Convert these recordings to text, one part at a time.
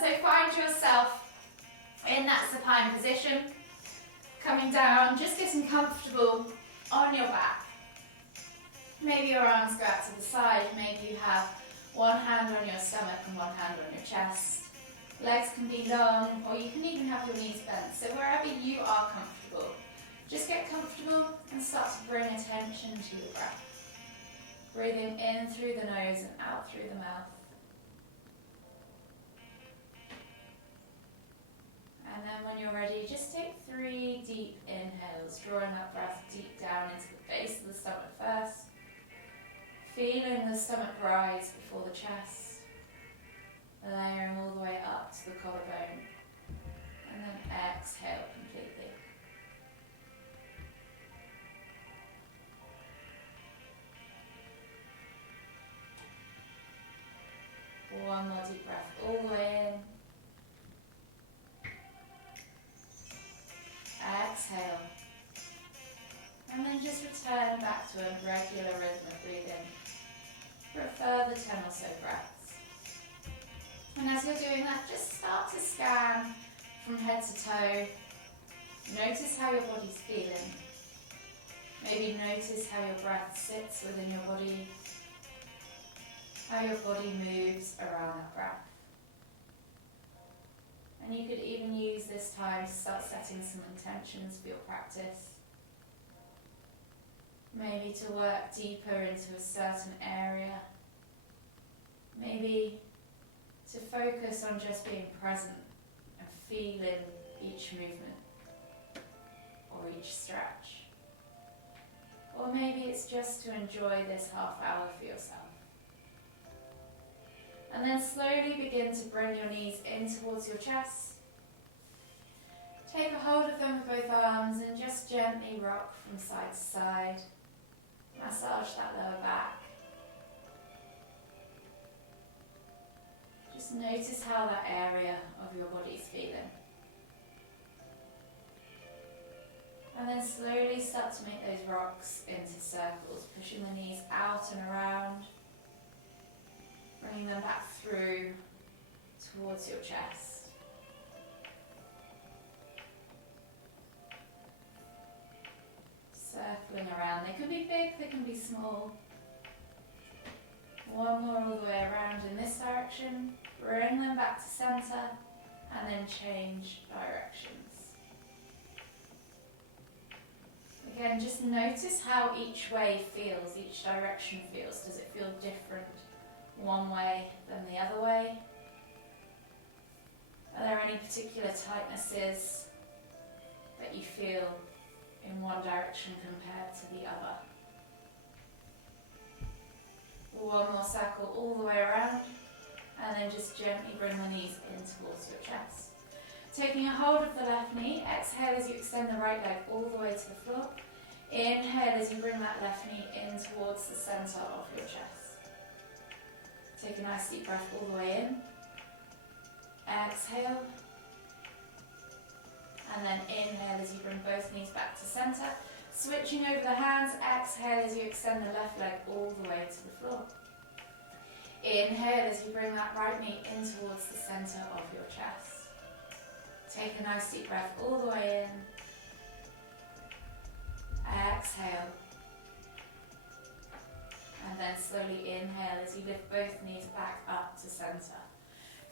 So find yourself in that supine position, coming down, just getting comfortable on your back. Maybe your arms go out to the side, maybe you have one hand on your stomach and one hand on your chest. Legs can be long, or you can even have your knees bent. So wherever you are comfortable, just get comfortable and start to bring attention to your breath. Breathing in through the nose and out through the mouth. And then when you're ready, just take 3 deep inhales, drawing that breath deep down into the base of the stomach first. Feeling the stomach rise before the chest. Layering all the way up to the collarbone. And then exhale completely. One more deep breath all the way in. Exhale. And then just return back to a regular rhythm of breathing for a further 10 or so breaths. And as you're doing that, just start to scan from head to toe. Notice how your body's feeling. Maybe notice how your breath sits within your body. How your body moves around that breath. And you could even use this time to start setting some intentions for your practice. Maybe to work deeper into a certain area. Maybe to focus on just being present and feeling each movement or each stretch. Or maybe it's just to enjoy this half hour for yourself. And then slowly begin to bring your knees in towards your chest. Take a hold of them with both arms and just gently rock from side to side. Massage that lower back. Just notice how that area of your body is feeling. And then slowly start to make those rocks into circles, pushing the knees out and around. Bringing them back through towards your chest. Circling around. They can be big, they can be small. One more all the way around in this direction. Bring them back to center and then change directions. Again, just notice how each way feels, each direction feels. Does it feel different one way than the other way? Are there any particular tightnesses that you feel in one direction compared to the other? One more circle all the way around, and then just gently bring the knees in towards your chest. Taking a hold of the left knee, exhale as you extend the right leg all the way to the floor. Inhale as you bring that left knee in towards the center of your chest. Take a nice deep breath all the way in. Exhale. And then inhale as you bring both knees back to center. Switching over the hands, exhale as you extend the left leg all the way to the floor. Inhale as you bring that right knee in towards the center of your chest. Take a nice deep breath all the way in. Exhale. And then slowly inhale as you lift both knees back up to center.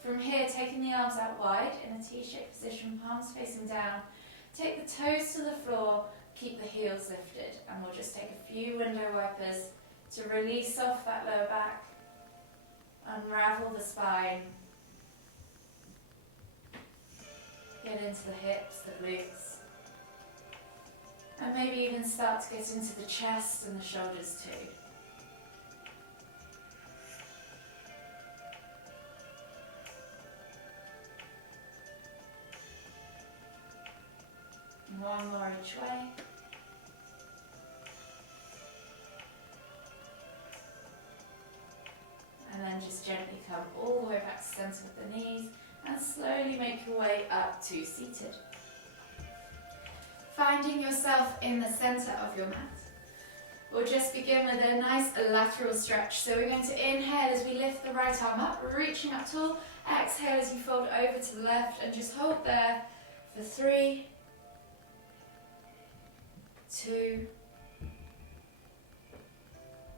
From here, taking the arms out wide in a T-shaped position, palms facing down. Take the toes to the floor, keep the heels lifted. And we'll just take a few window wipers to release off that lower back. Unravel the spine. Get into the hips, the glutes. And maybe even start to get into the chest and the shoulders too. One more each way. And then just gently come all the way back to center with the knees and slowly make your way up to seated. Finding yourself in the center of your mat. We'll just begin with a nice lateral stretch. So we're going to inhale as we lift the the right arm up, reaching up tall. Exhale as you fold over to the left and just hold there for 3, 2,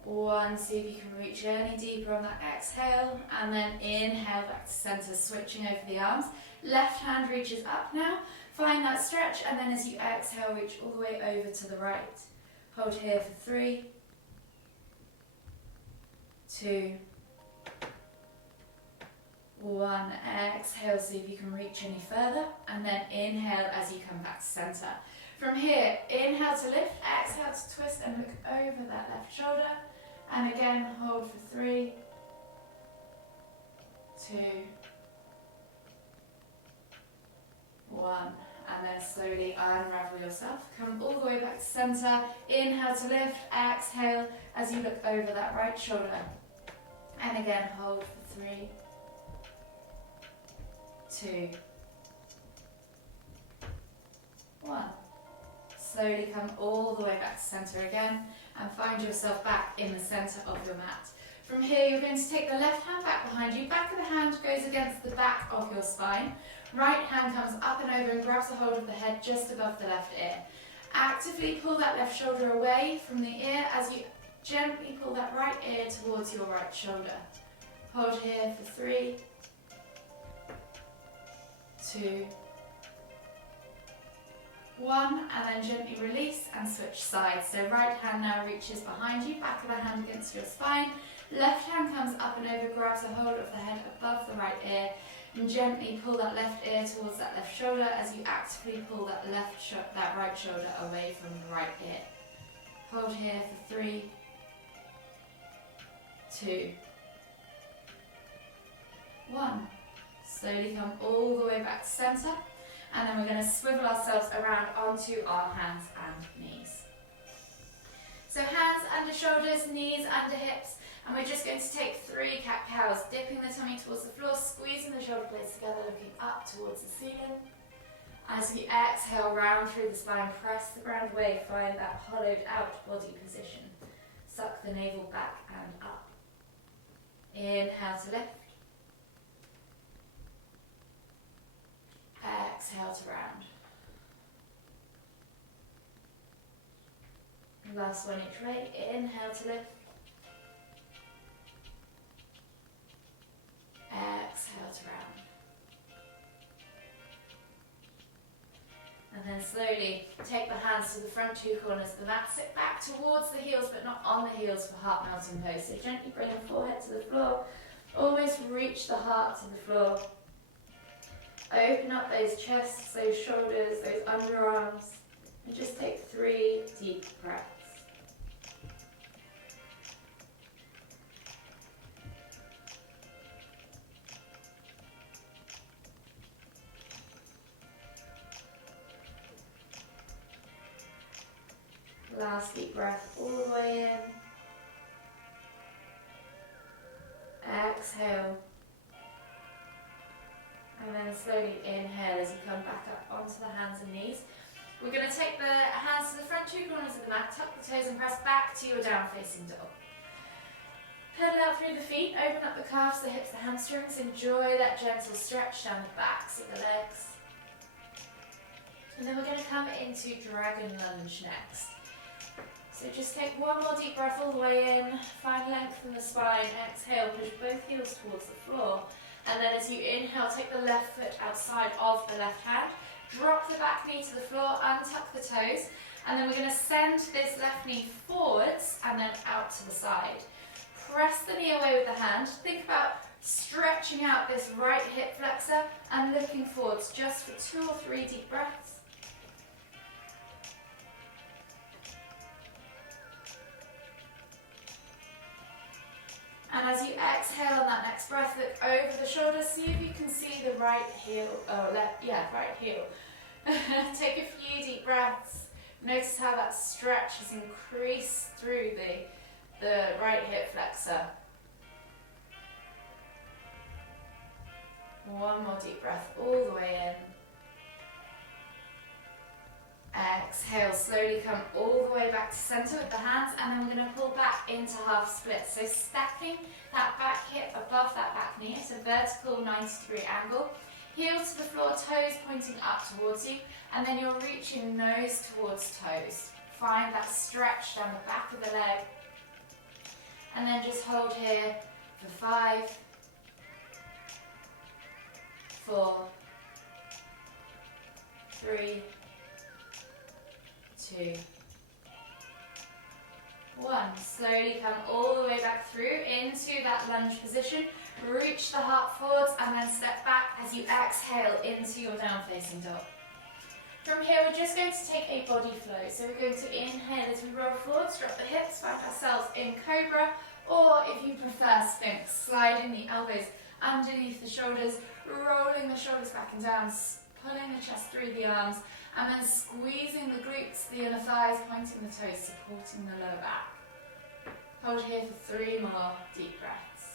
1. See if you can reach any deeper on that exhale, and then inhale back to center, switching over the arms. Left hand reaches up now. Find that stretch, and then as you exhale, reach all the way over to the right. Hold here for 3, 2, 1. Exhale, see if you can reach any further, and then inhale as you come back to center. From here, inhale to lift, exhale to twist and look over that left shoulder. And again, hold for 3, 2, 1. And then slowly unravel yourself. Come all the way back to center. Inhale to lift, exhale as you look over that right shoulder. And again, hold for 3, 2, 1. Slowly come all the way back to center again and find yourself back in the center of your mat. From here, you're going to take the left hand back behind you. Back of the hand goes against the back of your spine. Right hand comes up and over and grabs a hold of the head just above the left ear. Actively pull that left shoulder away from the ear as you gently pull that right ear towards your right shoulder. Hold here for 3, 2, 1, and then gently release and switch sides. So right hand now reaches behind you, back of the hand against your spine. Left hand comes up and over, grabs a hold of the head above the right ear, and gently pull that left ear towards that left shoulder as you actively pull that right shoulder away from the right ear. Hold here for 3, 2, 1. Slowly come all the way back to center, and then we're going to swivel ourselves around onto our hands and knees. So hands under shoulders, knees under hips, and we're just going to take 3 cat-cows, dipping the tummy towards the floor, squeezing the shoulder blades together, looking up towards the ceiling. As you exhale, round through the spine, press the ground away, find that hollowed out body position. Suck the navel back and up. Inhale to lift. Exhale to round. Last one each way. Inhale to lift. Exhale to round. And then slowly take the hands to the front 2 corners of the mat. Sit back towards the heels, but not on the heels for heart melting pose. So gently bring the forehead to the floor. Almost reach the heart to the floor. Open up those chests, those shoulders, those underarms, and just take 3 deep breaths. Last deep breath all the way in. Exhale. And then slowly inhale as you come back up onto the hands and knees. We're going to take the hands to the front 2 corners of the mat, tuck the toes and press back to your down facing dog. Pedal out through the feet, open up the calves, the hips, the hamstrings. Enjoy that gentle stretch down the backs of the legs. And then we're going to come into dragon lunge next. So just take 1 more deep breath all the way in, find length from the spine, exhale, push both heels towards the floor. And then as you inhale, take the left foot outside of the left hand, drop the back knee to the floor, untuck the toes, and then we're going to send this left knee forwards and then out to the side. Press the knee away with the hand. Think about stretching out this right hip flexor and looking forwards just for 2 or 3 deep breaths. And as you exhale on that next breath, look over the shoulder, see if you can see the right heel, right heel. Take a few deep breaths. Notice how that stretch has increased through the right hip flexor. 1 more deep breath all the way in. Exhale, slowly come all the way back to center with the hands, and then we're going to pull back into half split. So stacking that back hip above vertical 90-degree angle. Heel to the floor, toes pointing up towards you, and then you're reaching nose towards toes. Find that stretch down the back of the leg, and then just hold here for 5, 4, 3, 2, 1. Slowly come all the way back through into that lunge position. Reach the heart forwards and then step back as you exhale into your down facing dog. From here we're just going to take a body flow. So we're going to inhale as we roll forwards, drop the hips, find ourselves in cobra, or if you prefer Sphinx, sliding the elbows underneath the shoulders, rolling the shoulders back and down, pulling the chest through the arms, and then squeezing the glutes, the inner thighs, pointing the toes, supporting the lower back. Hold here for 3 more deep breaths.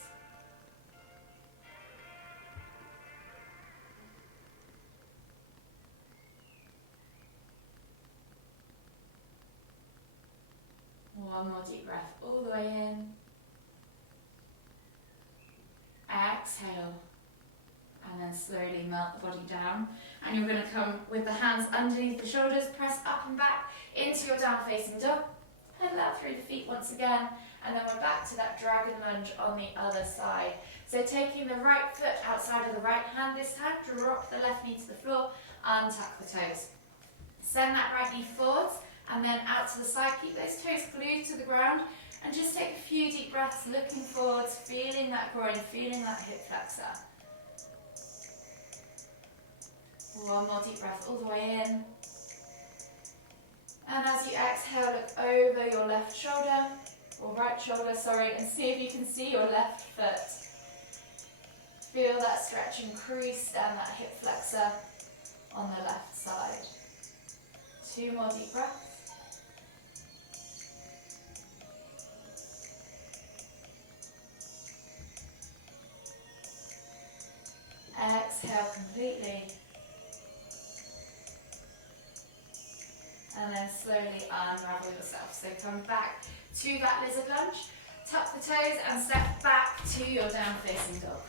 One more deep breath all the way in. Exhale. And then slowly melt the body down. And you're going to come with the hands underneath the shoulders, press up and back into your down facing dog. Pedal out through the feet once again. And then we're back to that dragon lunge on the other side. So taking the right foot outside of the right hand this time, drop the left knee to the floor, untuck the toes. Send that right knee forwards and then out to the side. Keep those toes glued to the ground and just take a few deep breaths, looking forwards, feeling that groin, feeling that hip flexor. One more deep breath all the way in. And as you exhale, look over your left shoulder, or right shoulder, sorry, and see if you can see your left foot. Feel that stretch increase down that hip flexor on the left side. 2 more deep breaths. Exhale completely. And then slowly unravel yourself. So come back to that lizard lunge, tuck the toes and step back to your down facing dog.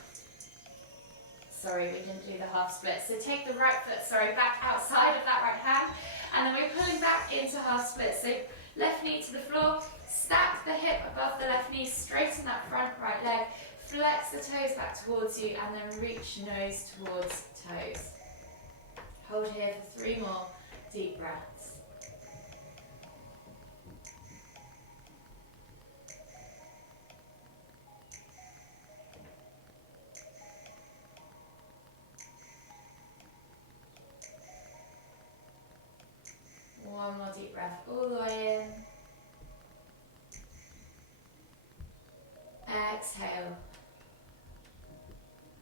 Sorry, we didn't do the half split. So take the right foot, back outside of that right hand, and then we're pulling back into half split. So left knee to the floor, stack the hip above the left knee, straighten that front right leg, flex the toes back towards you, and then reach nose towards toes. Hold here for 3 more deep breaths. One more deep breath all the way in. Exhale.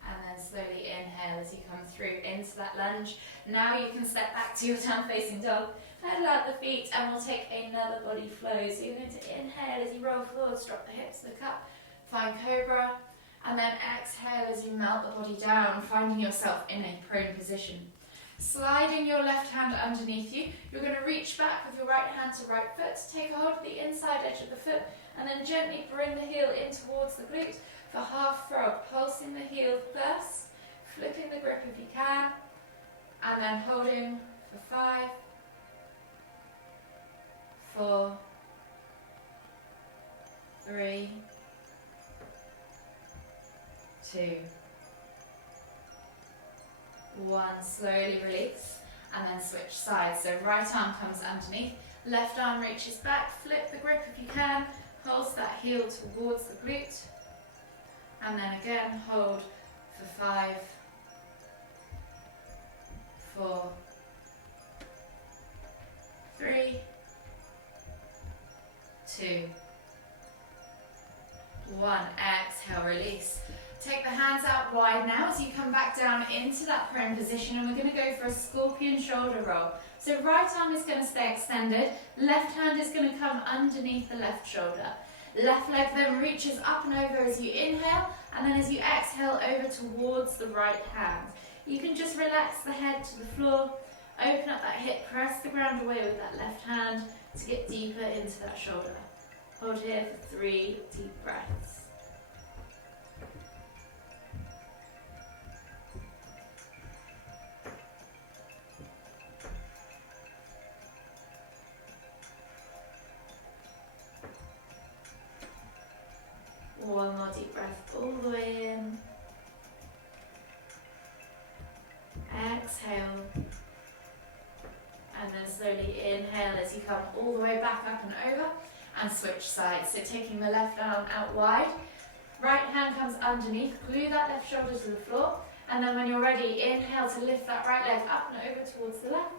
And then slowly inhale as you come through into that lunge. Now you can step back to your down facing dog. Pedal out the feet and we'll take another body flow. So you're going to inhale as you roll forwards, drop the hips to the cup, find cobra. And then exhale as you melt the body down, finding yourself in a prone position. Sliding your left hand underneath you, you're going to reach back with your right hand to right foot, take a hold of the inside edge of the foot, and then gently bring the heel in towards the glute for half frog, pulsing the heel first, flipping the grip if you can, and then holding for 5, 4, 3, 2, 1, slowly release, and then switch sides. So right arm comes underneath, left arm reaches back, flip the grip if you can, holds that heel towards the glute, and then again hold for 5, 4, 3, 2, 1, exhale, release. Take the hands out wide now as you come back down into that prone position, and we're going to go for a scorpion shoulder roll. So right arm is going to stay extended, left hand is going to come underneath the left shoulder. Left leg then reaches up and over as you inhale, and then as you exhale over towards the right hand. You can just relax the head to the floor, open up that hip, press the ground away with that left hand to get deeper into that shoulder. Hold here for 3 deep breaths. One more deep breath all the way in. Exhale. And then slowly inhale as you come all the way back up and over, and switch sides. So taking the left arm out wide, right hand comes underneath, glue that left shoulder to the floor, and then when you're ready, inhale to lift that right leg up and over towards the left,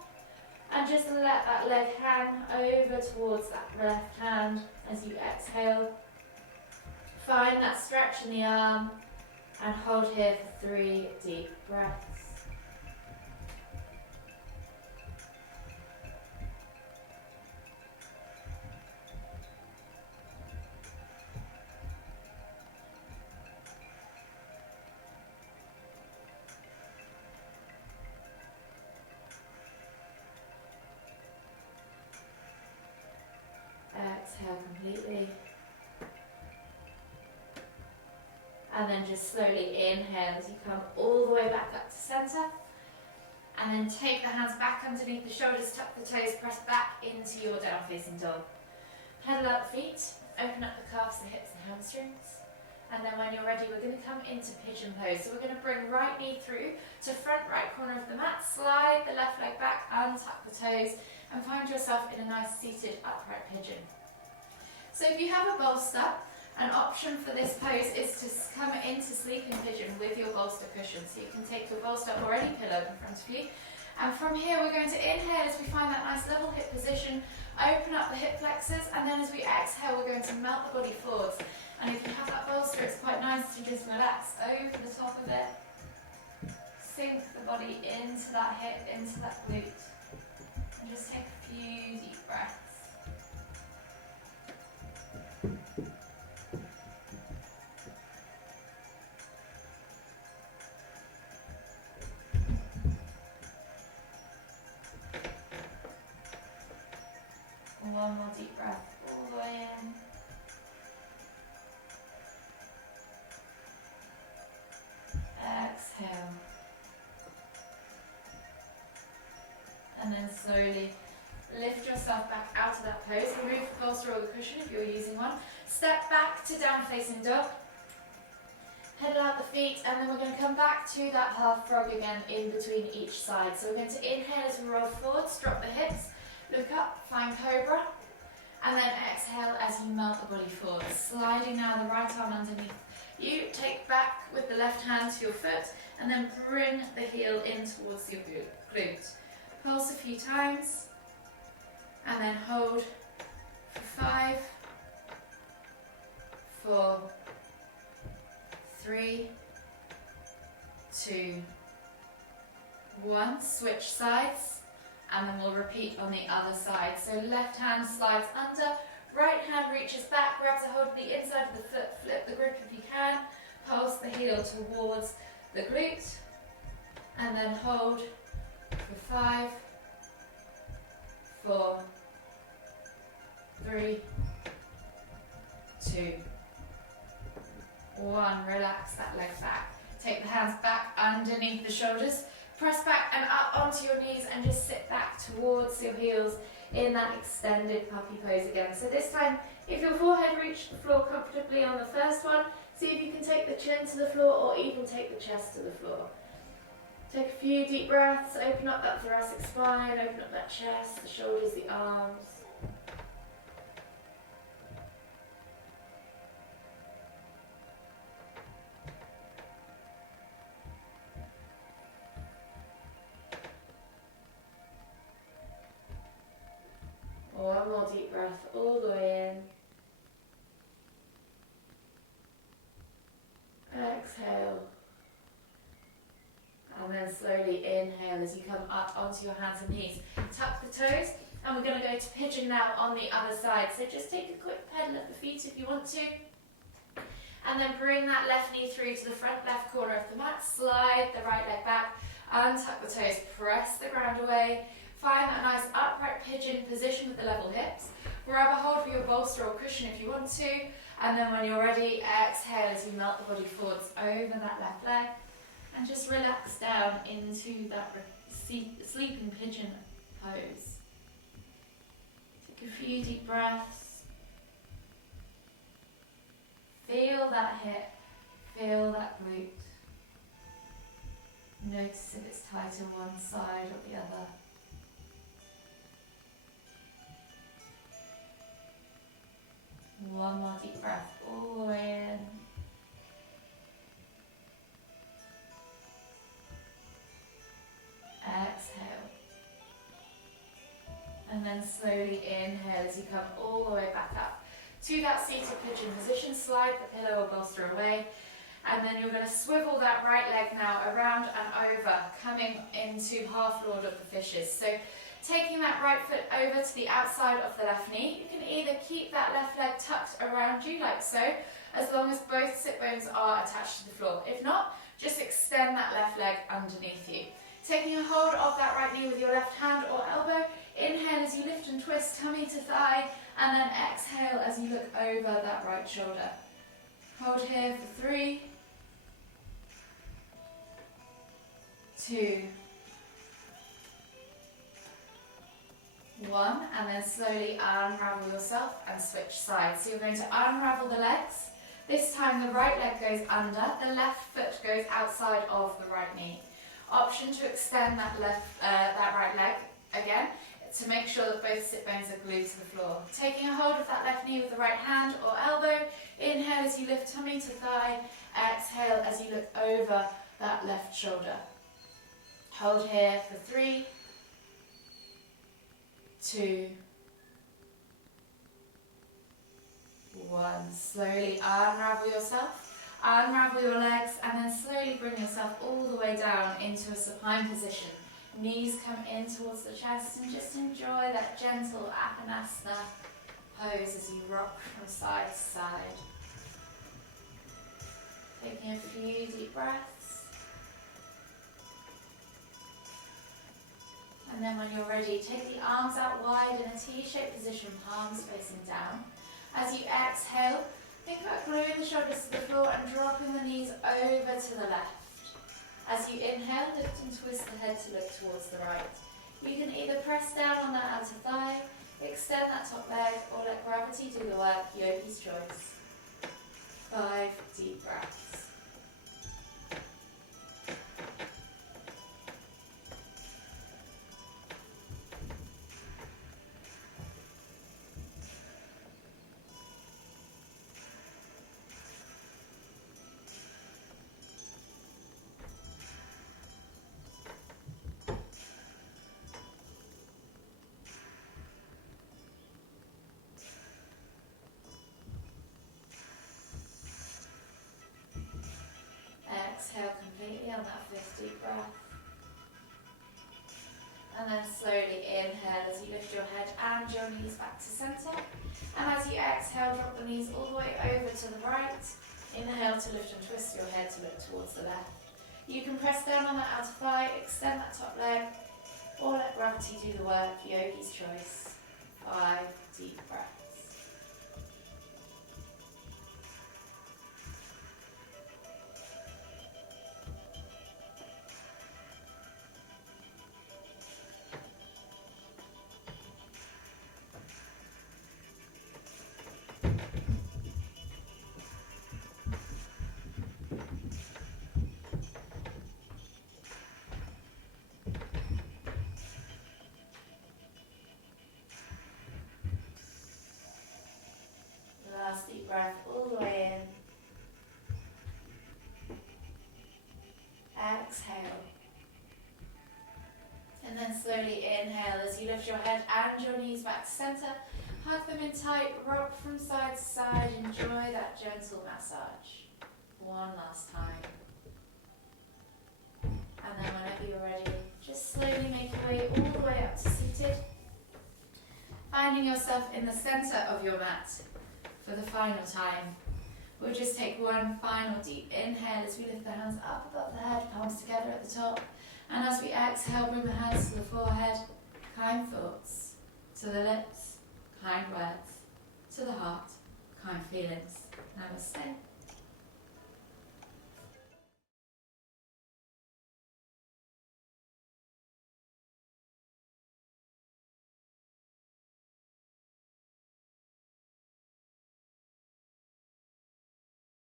and just let that leg hang over towards that left hand as you exhale. Find that stretch in the arm, and hold here for 3 deep breaths. Exhale completely. And then just slowly inhale as you come all the way back up to center. And then take the hands back underneath the shoulders, tuck the toes, press back into your down facing dog. Pedal out the feet, open up the calves, the hips and hamstrings. And then when you're ready, we're going to come into pigeon pose. So we're going to bring right knee through to front right corner of the mat, slide the left leg back, untuck the toes, and find yourself in a nice seated upright pigeon. So if you have a bolster, an option for this pose is to come into sleeping pigeon with your bolster cushion. So you can take your bolster already pillowed in front of you. And from here we're going to inhale as we find that nice level hip position, open up the hip flexors, and then as we exhale we're going to melt the body forwards. And if you have that bolster, it's quite nice to just relax over the top of it. Sink the body into that hip, into that glute. And just take a few deep breaths. One more deep breath all the way in. Exhale. And then slowly lift yourself back out of that pose. Remove the bolster or the cushion if you're using one. Step back to down facing dog. Pedal out the feet, and then we're going to come back to that half frog again in between each side. So we're going to inhale as we roll forwards, drop the hips, look up, find cobra, and then exhale as you melt the body forward. Sliding now the right arm underneath you, take back with the left hand to your foot, and then bring the heel in towards your glute. Pulse a few times, and then hold for 5, 4, 3, 2, 1. Switch sides, and then we'll repeat on the other side. So left hand slides under, right hand reaches back, grabs a hold of the inside of the foot, flip the grip if you can, pulse the heel towards the glute, and then hold for 5, 4, 3, 2, 1. Relax that leg back. Take the hands back underneath the shoulders. Press back and up onto your knees and just sit back towards your heels in that extended puppy pose again. So this time, if your forehead reached the floor comfortably on the first one, see if you can take the chin to the floor or even take the chest to the floor. Take a few deep breaths, open up that thoracic spine, open up that chest, the shoulders, the arms. One more deep breath all the way in. Exhale. And then slowly inhale as you come up onto your hands and knees. Tuck the toes, and we're going to go to pigeon now on the other side. So just take a quick pedal at the feet if you want to. And then bring that left knee through to the front left corner of the mat. Slide the right leg back, untuck the toes, press the ground away. Find that nice upright pigeon position with the level hips. Grab a hold for your bolster or cushion if you want to. And then when you're ready, exhale as you melt the body forwards over that left leg. And just relax down into that sleeping pigeon pose. Take a few deep breaths. Feel that hip, feel that glute. Notice if it's tight on one side or the other. One more deep breath all the way in. Exhale. And then slowly inhale as you come all the way back up to that seated pigeon position. Slide the pillow or bolster away. And then you're going to swivel that right leg now around and over, coming into half lord of the fishes. So taking that right foot over to the outside of the left knee. You can either keep that left leg tucked around you like so, as long as both sit bones are attached to the floor. If not, just extend that left leg underneath you. Taking a hold of that right knee with your left hand or elbow. Inhale as you lift and twist tummy to thigh, and then exhale as you look over that right shoulder. Hold here for 3, 2, 1, and then slowly unravel yourself and switch sides. So you're going to unravel the legs. This time the right leg goes under, the left foot goes outside of the right knee. Option to extend that right leg again to make sure that both sit bones are glued to the floor. Taking a hold of that left knee with the right hand or elbow. Inhale as you lift tummy to thigh. Exhale as you look over that left shoulder. Hold here for 3, 2, 1. Slowly unravel yourself. Unravel your legs and then slowly bring yourself all the way down into a supine position. Knees come in towards the chest and just enjoy that gentle Apanasana pose as you rock from side to side. Taking a few deep breaths. And then when you're ready, take the arms out wide in a T-shaped position, palms facing down. As you exhale, think about gluing the shoulders to the floor and dropping the knees over to the left. As you inhale, lift and twist the head to look towards the right. You can either press down on that outer thigh, extend that top leg, or let gravity do the work, yogi's choice. 5 deep breaths. Exhale completely on that 5th deep breath. And then slowly inhale as you lift your head and your knees back to centre. And as you exhale, drop the knees all the way over to the right. Inhale to lift and twist your head to look towards the left. You can press down on that outer thigh, extend that top leg, or let gravity do the work, yogi's choice. 5 deep breaths. Last deep breath all the way in. Exhale. And then slowly inhale as you lift your head and your knees back to centre. Hug them in tight, rock from side to side. Enjoy that gentle massage. One last time. And then whenever you're ready, just slowly make your way all the way up to seated. Finding yourself in the centre of your mat. For the final time, we'll just take one final deep inhale as we lift the hands up above the head, palms together at the top. And as we exhale, bring the hands to the forehead. Kind thoughts to the lips, kind words to the heart, kind feelings. Namaste.